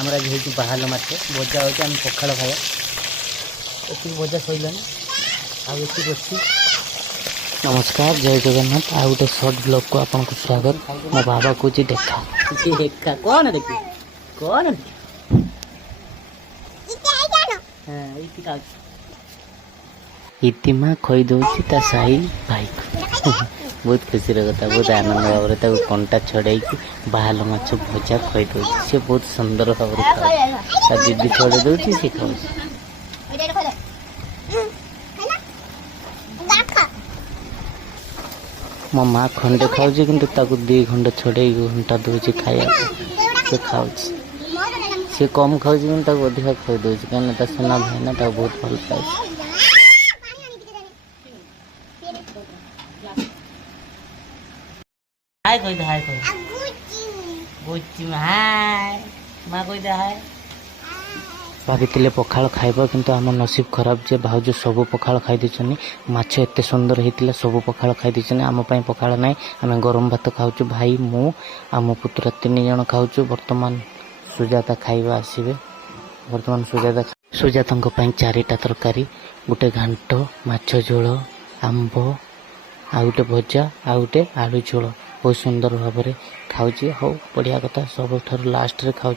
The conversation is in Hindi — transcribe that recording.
आमर आज हो बाहर माछ भजा हो पखाड़ खाया ये भजा सैलानी आती नमस्कार जय जगन्नाथ आ गोटे सर्ट ब्लॉग को आपन को स्वागत। मो बाबा को देखा देखा कौन देखी कौन इतिमा खई दौची ता साई भाई को बहुत खुशी कथा बहुत आनंद भाव कंटा छड़े बाहर माछ भजा खई दौची से बहुत सुंदर भाव दीदी छड़े दौची सी खाऊ मो माँ खंडे खाऊँ किंतु ताकू 2 खंड छड़े घंटा दूसरी खाया से खाऊ सी कम खाऊँ कि अधिक खाई दूसरी कहीं सुना भाई ना बहुत भल पाए हाय कोई हाय कोई गुच्ची हाय माँ कोई हाय भाभी पखाड़ खाइबा किंतु आम नसीब खराब जे भाउज सब पखाड़ खाई देछनी माछ एते सुंदर हेतिला सब पखाड़ खाई देछनी आम पई पखाड़ नाही आम गरम भात खाउछु भाई मु आम पुत्र 3 जण खाउछु। वर्तमान सुजाता खाइबा आसीबे वर्तमान सुजाता पई 4टा तरकारी गोटे घांट माछ झोल आंब आ गोटे भजा आ गोटे आलू झोल बहुत सुंदर भाव में खाऊँ। हो बढ़िया कथा सब लास्ट रे खाऊँ।